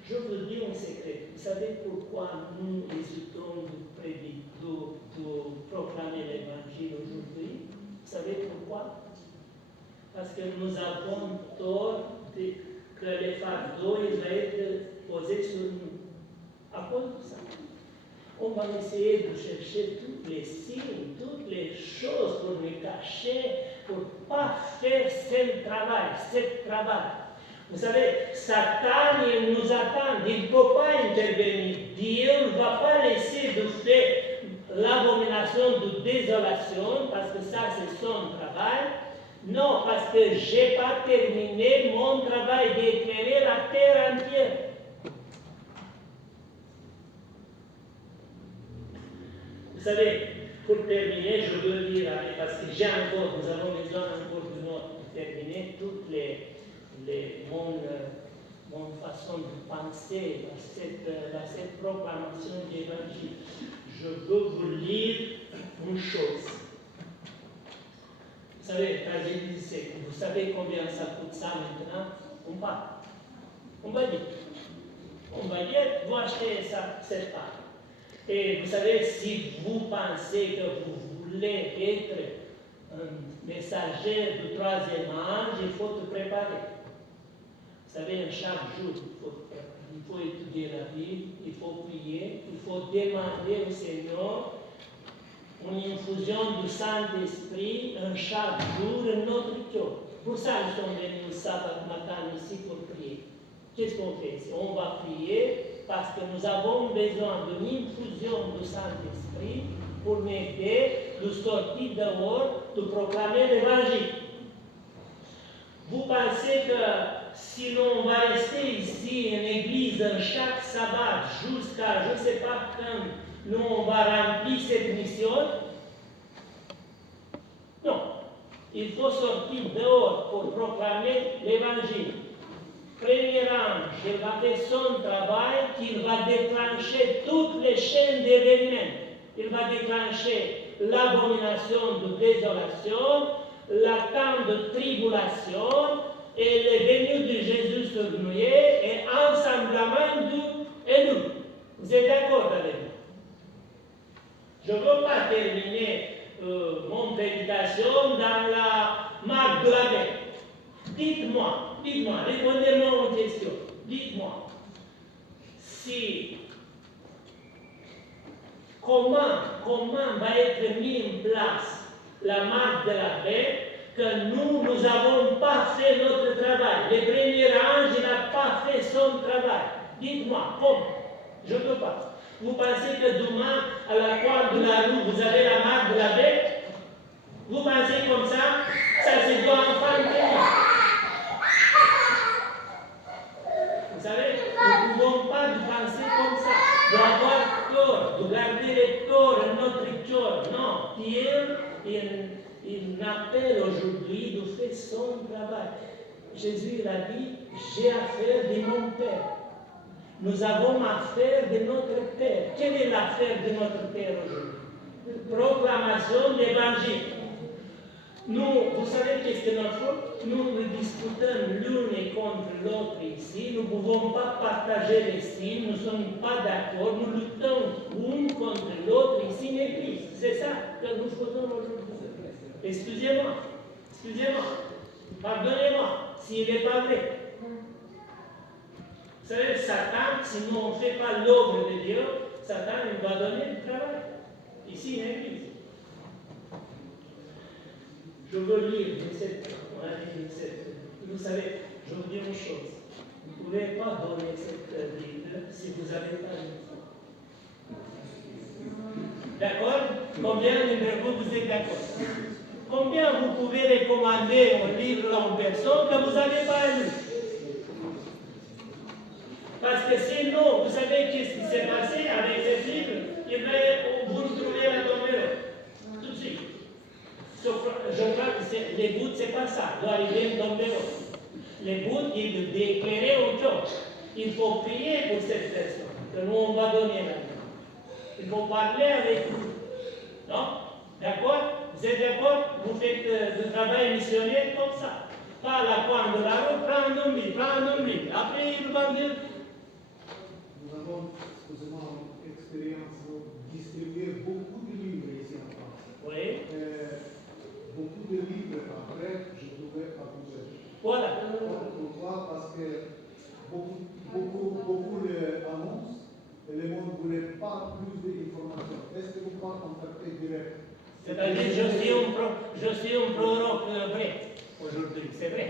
Je vous dis un secret. Vous savez pourquoi nous hésitons de proclamer l'évangile aujourd'hui? Vous savez pourquoi? Parce que nous avons tort que le fardeau il va être posé sur nous. À cause de ça, on va essayer de chercher tous les signes, toutes les choses pour nous cacher, pour ne pas faire ce travail. Vous savez, Satan, il nous attend, il ne peut pas intervenir. Dieu ne va pas laisser de faire l'abomination de désolation, parce que ça, c'est son travail. Non, parce que je n'ai pas terminé mon travail d'éclairer la terre entière. Vous savez, pour terminer, je veux dire, parce que nous avons besoin encore de terminer toutes mon façon de penser dans cette proclamation de l'évangile. Je veux vous lire une chose. Vous savez, quand je dis c'est, vous savez combien ça coûte ça maintenant? On va dire, vous achetez ça, cette part. Et vous savez, si vous pensez que vous voulez être un messager du troisième âge, il faut te préparer. Vous savez, chaque jour, il faut étudier la Bible, il faut prier, il faut demander au Seigneur une infusion du Saint-Esprit chaque jour dans notre cœur. Pour ça, nous sommes venus le sabbat matin ici pour prier. Qu'est-ce qu'on fait? On va prier parce que nous avons besoin d'une infusion du Saint-Esprit pour m'aider de sortir dehors, de proclamer l'Évangile. Vous pensez que sinon on va rester ici en église chaque sabbat jusqu'à je ne sais pas quand nous on va remplir cette mission? Non. Il faut sortir dehors pour proclamer l'Évangile. Premier ange, il va faire son travail, qu'il va déclencher toutes les chaînes d'événements. Il va déclencher l'abomination de désolation, la temps de tribulation, et le venue de Jésus sur nous, et ensemblement et nous. Vous êtes d'accord avec moi? Je ne veux pas terminer mon prédication dans la marque de la bête. Dites-moi, répondez-moi aux questions. Dites-moi, si comment va être mis en place la marque de la paix que nous n'avons pas fait notre travail. Le premier ange n'a pas fait son travail. Dites-moi, comment? Je ne peux pas. Vous pensez que demain, à la croix de la roue, vous avez la marque de la bête? Vous pensez comme ça? Ça se doit enfin tenir. Vous savez, nous ne pouvons pas penser comme ça, d'avoir tort, de garder le tort dans notre cœur. Non, Pierre, il appelle aujourd'hui de faire son travail. Jésus il a dit, j'ai affaire de mon Père. Nous avons affaire de notre Père. Quelle est l'affaire de notre Père aujourd'hui? Proclamation de l'Évangile. Nous, vous savez qu'est-ce que notre faute? Nous discutons l'une contre l'autre ici. Nous ne pouvons pas partager les signes. Nous ne sommes pas d'accord. Nous luttons l'une contre l'autre ici en Église. C'est ça que nous faisons aujourd'hui. Excusez-moi. Pardonnez-moi s'il n'est pas vrai. Vous savez, Satan, si nous on ne fait pas l'œuvre de Dieu, Satan il va donner le travail. Ici, en Église. Je veux lire vous savez, je vous dis une chose. Vous ne pouvez pas donner cette Bible si vous n'avez pas une foi. D'accord? Combien de vous êtes d'accord? Combien vous pouvez recommander un livre à une personne que vous n'avez pas lu? Parce que sinon, vous savez qu'est-ce qui s'est passé avec ce livre? Vous le trouvez à tomber tout de suite. Je crois que les bouts, c'est pas ça. Doit arriver tomber. Les bouts, il d'éclairer autre chose. Il faut prier pour cette personne que nous on va donner la vie. Il faut parler avec vous. Non? D'accord? Vous êtes d'accord? Vous faites du travail missionnaire comme ça. Pas la pointe de la route, prends un livre. Après, il va dire. Nous avons, excusez-moi, une expérience de distribuer beaucoup de livres ici en France. Oui. Beaucoup de livres après, je trouvais à Google. Voilà. Pourquoi? Parce que beaucoup d'annonces et le monde ne voulait pas plus d'informations. Est-ce que vous pouvez contacter direct? C'est-à-dire, je suis un proroc vrai aujourd'hui, c'est vrai.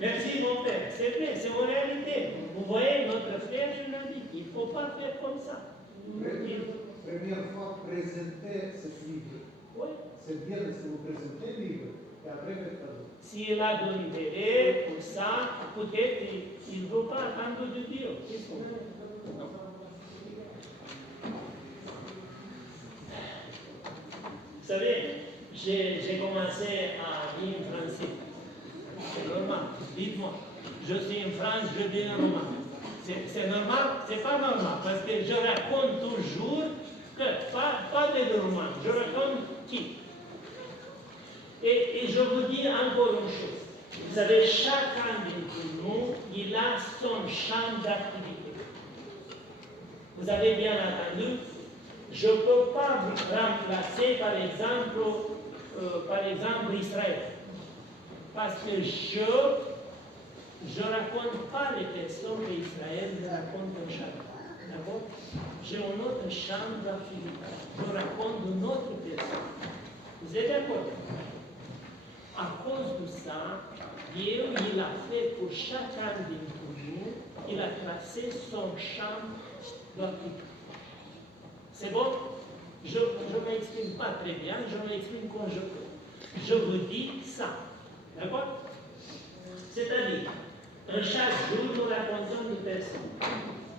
Merci mon père, c'est vrai, c'est une réalité. Vous voyez, notre frère, je l'ai dit, il ne faut pas faire comme ça. Première fois, présenter ce livre. Oui. C'est bien si vous présentez le livre et après faites cadeau. S'il a de l'intérêt pour ça, peut-être il ne veut pas attendre de Dieu. Qu'est-ce qu'on fait? Vous savez, j'ai commencé à lire français. C'est normal. Dites-moi. Je suis en France, je dis normal. C'est normal? C'est pas normal. Parce que je raconte toujours que, pas de roman, je raconte qui? Et je vous dis encore une chose. Vous savez, chacun d'entre nous, il a son champ d'activité. Vous avez bien entendu, je ne peux pas remplacer, par exemple, Israël. Parce que je ne raconte pas les personnes d'Israël, je raconte un champ. D'accord? J'ai un autre champ d'activité. Je raconte une autre personne. Vous êtes d'accord? À cause de ça, Dieu, il a fait pour chacun d'entre nous, il a tracé son champ d'activité. C'est bon? Je ne m'exprime pas très bien, je m'exprime comme je peux. Je vous dis ça. D'accord? C'est-à-dire, chaque jour, nous racontons une personne.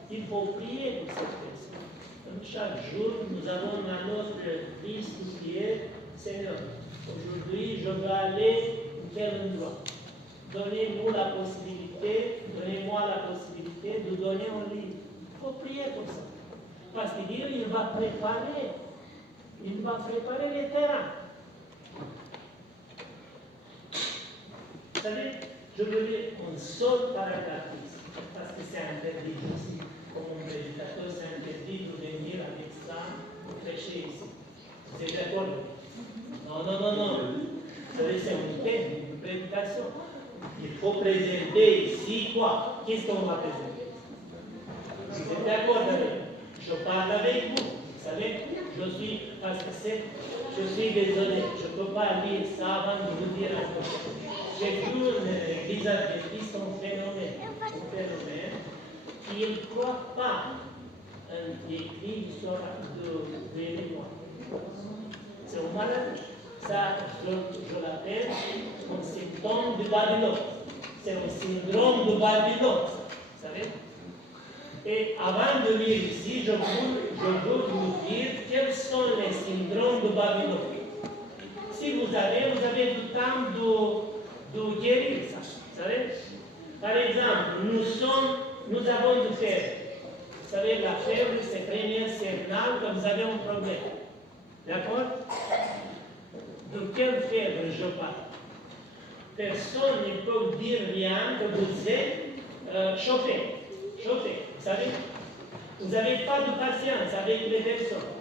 Il faut prier pour cette personne. Chaque jour, nous avons dans notre liste de prière, Seigneur, aujourd'hui, je veux aller à tel endroit. Donnez-moi la possibilité de donner un livre. Il faut prier pour ça. Parce que Dieu, il va préparer les terrains. Vous savez, je veux dire un seul paragraphe ici, parce que c'est interdit ici. Comme un prédicateur, c'est interdit de venir avec ça pour prêcher ici. Vous êtes d'accord? Non. Vous savez, c'est un thème, une prédication. Il faut présenter ici quoi? Qu'est-ce qu'on va présenter? Vous êtes d'accord avec moi? Je parle avec vous. Vous savez, parce que je suis désolé, je ne peux pas lire ça avant de vous dire un peu. J'ai vu une église adventiste un phénomène qui ne croit pas en l'écrit l'histoire de l'élément. C'est une maladie. Ça, je l'appelle un symptôme de Babylone. C'est un syndrome de Babylone, vous savez. Et avant de lire ici, je veux vous dire quels sont les syndromes de Babylone. Si vous avez du temps de guérir ça, vous savez. Par exemple, nous avons du fièvre. Vous savez, la fièvre, c'est premier signal que vous avez un problème. D'accord? De quelle fièvre je parle? Personne ne peut dire rien que vous êtes chauffé. Chauffé, vous savez? Vous n'avez pas de patience avec les personnes.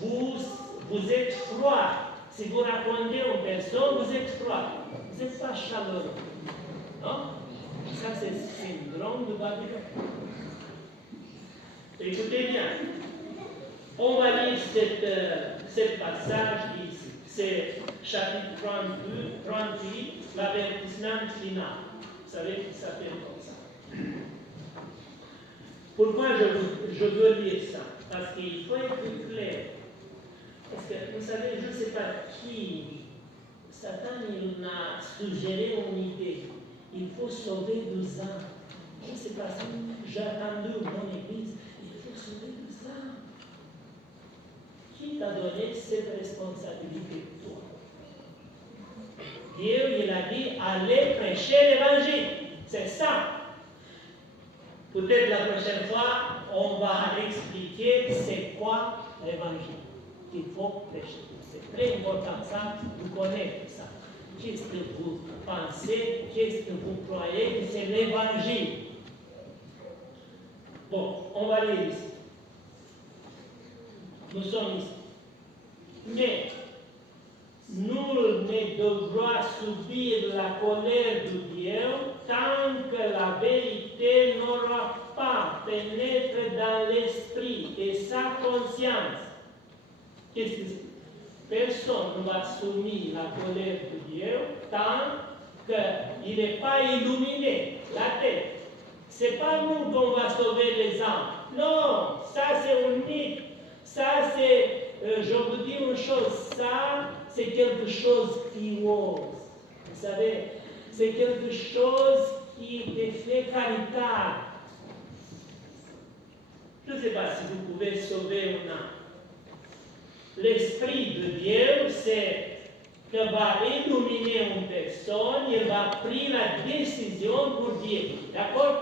Vous êtes froid. Si vous racontez à une personne, vous êtes froid. Vous n'êtes pas chaleureux. Non? Ça, c'est le syndrome de Babylone. Écoutez bien. On va lire ce passage ici. C'est chapitre 38, l'avertissement final. Vous savez qu'il s'appelle comme ça. Pourquoi je veux lire ça? Parce qu'il faut être clair. Parce que, vous savez, je ne sais pas qui, Satan, il m'a suggéré une idée. Il faut sauver 12 âmes. Je ne sais pas si j'ai entendu mon église, il faut sauver 12 âmes. Qui t'a donné cette responsabilité pour toi? Dieu, il a dit, allez prêcher l'évangile. C'est ça. Peut-être la prochaine fois, on va expliquer c'est quoi l'évangile qu'il faut prêcher. C'est très important ça, vous connaissez ça. Qu'est-ce que vous pensez, qu'est-ce que vous croyez que c'est l'évangile? Bon, on va lire ici. Nous sommes ici. Mais nul ne devra subir la colère de Dieu tant que la vérité n'aura pas pénétré dans l'esprit et sa conscience. Qu'est-ce que c'est? Personne ne va soumettre la colère de Dieu tant qu'il n'est pas illuminé la tête. Ce n'est pas nous qu'on va sauver les âmes. Non, ça c'est un mythe. Ça c'est, je vous dis une chose, ça c'est quelque chose qui ose. Vous savez, c'est quelque chose qui te fait caritable. Je ne sais pas si vous pouvez sauver une âme. L'Esprit de Dieu, c'est que va illuminer une personne, il va prendre la décision pour Dieu. D'accord?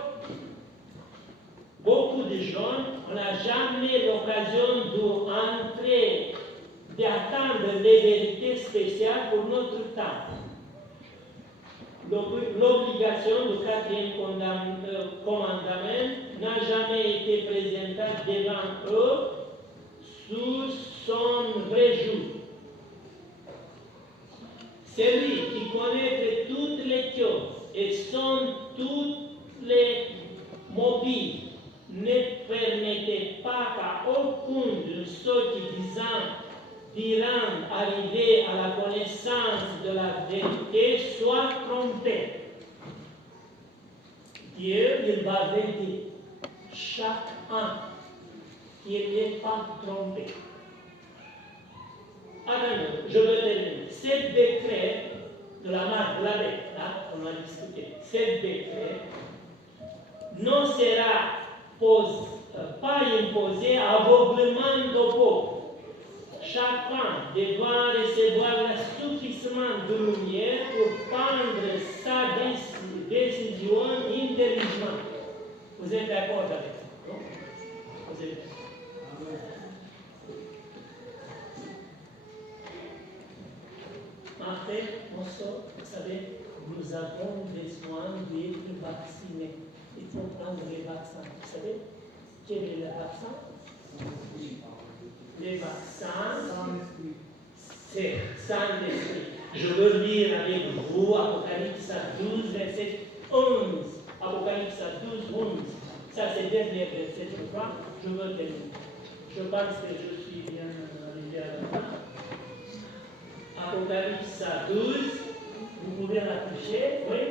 Beaucoup de gens, on n'a jamais l'occasion d'entrer, d'attendre les vérités spéciales pour notre temps. L'obligation du 4e commandement n'a jamais été présentée devant eux sous son vrai jour. Celui qui connaît toutes les choses et sont toutes les mobiles ne permettait pas qu'à aucun de ceux qui diront arriver à la connaissance de la vérité soit trompé. Dieu, il va vérifier chacun qui n'est pas trompé. Alors, je vais terminer. Cet décret de la marque de la bête, là, on a discuté, cet décret ne sera pas imposé aveuglement au peuple. Chacun devra recevoir suffisamment de lumière pour prendre sa décision intelligemment. Vous êtes d'accord avec ça, non? Vous êtes d'accord? En fait, vous savez, nous avons besoin d'être vaccinés. Il faut prendre les vaccins. Vous savez, quel est le vaccin? Les vaccins, c'est sans esprit. Je veux lire avec vous Apocalypse 12, verset 11. Apocalypse 12, 11. Ça, c'est le dernier verset, je crois. Je veux terminer. Je pense que je suis bien arrivé à la fin. Apocalypse 12, vous pouvez l'afficher, oui.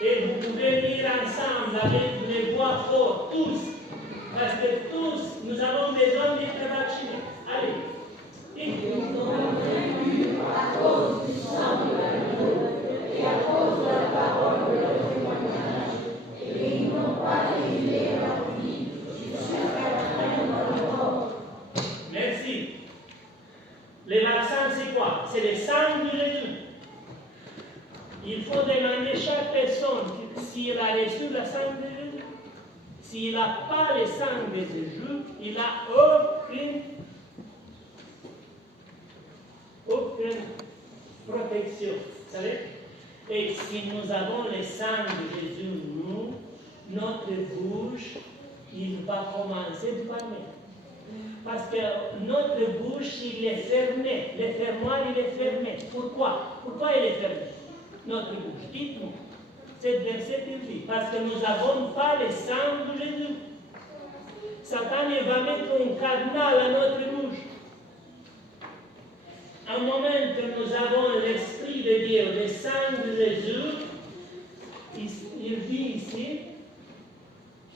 Et vous pouvez lire ensemble avec les voix fortes, tous. Parce que tous, nous avons besoin d'être vaccinés. Allez. Ils ont vaincu à cause du sang de l'agneau et à cause de la parole de leur témoignage. Et ils n'ont pas aimé leur vie jusqu'à la fin de leur mort. Merci. Les vaccins, c'est quoi? C'est le sang de Jésus. Il faut demander chaque personne s'il a reçu le sang de Jésus. S'il n'a pas le sang de Jésus, il n'a aucune protection. Vous savez? Et si nous avons le sang de Jésus, nous, notre bouche, il va commencer à fermer. Parce que notre bouche, il est fermé. Le fermoir, il est fermé. Pourquoi? Pourquoi il est fermé? Notre bouche. Dites-nous. Cette verset dit, parce que nous n'avons pas le sang de Jésus. Satan il va mettre un cadenas à notre bouche. À un moment que nous avons l'Esprit de Dieu, le sang de Jésus, il dit ici,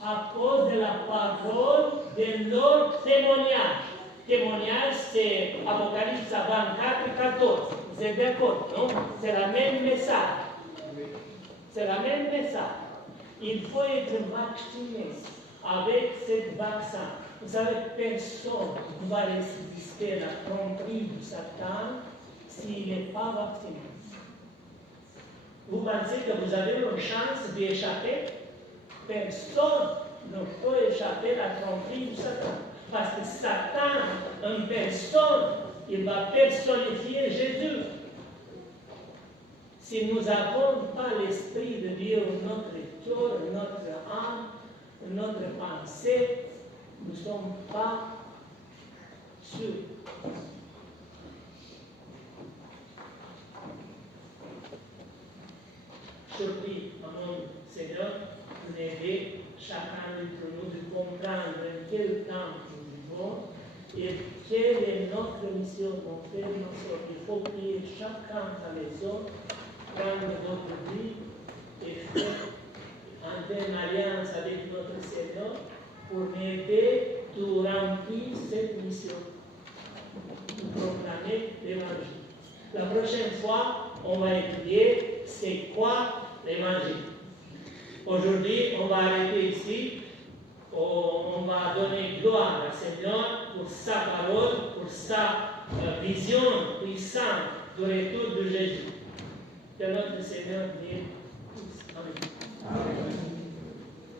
à cause de la parole de leur témoignage. Témoignage, c'est Apocalypse 24, 14. Vous êtes d'accord, non? C'est le même message. C'est le même message. Il faut être vacciné avec ce vaccin. Vous savez, personne ne va résister à la tromperie du Satan s'il n'est pas vacciné. Vous pensez que vous avez une chance d'échapper? Personne ne peut échapper à la tromperie du Satan. Parce que Satan, en personne, il va personnifier Jésus. Si nous n'avons pas l'Esprit de Dieu, notre cœur, notre âme, notre pensée, nous ne sommes pas sûrs. Je prie à mon Seigneur d'aider chacun d'entre nous de comprendre en quel temps nous vivons et quelle est notre mission, mon frère, ma soeur. Il faut prier chacun à la maison, prendre notre vie et faire une alliance avec notre Seigneur pour m'aider à remplir cette mission, de proclamer l'Évangile. La prochaine fois, on va étudier c'est quoi l'Évangile. Aujourd'hui, on va arrêter ici. On va donner gloire au Seigneur pour sa parole, pour sa vision puissante du retour de Jésus. Que notre Seigneur vienne tous. Amen.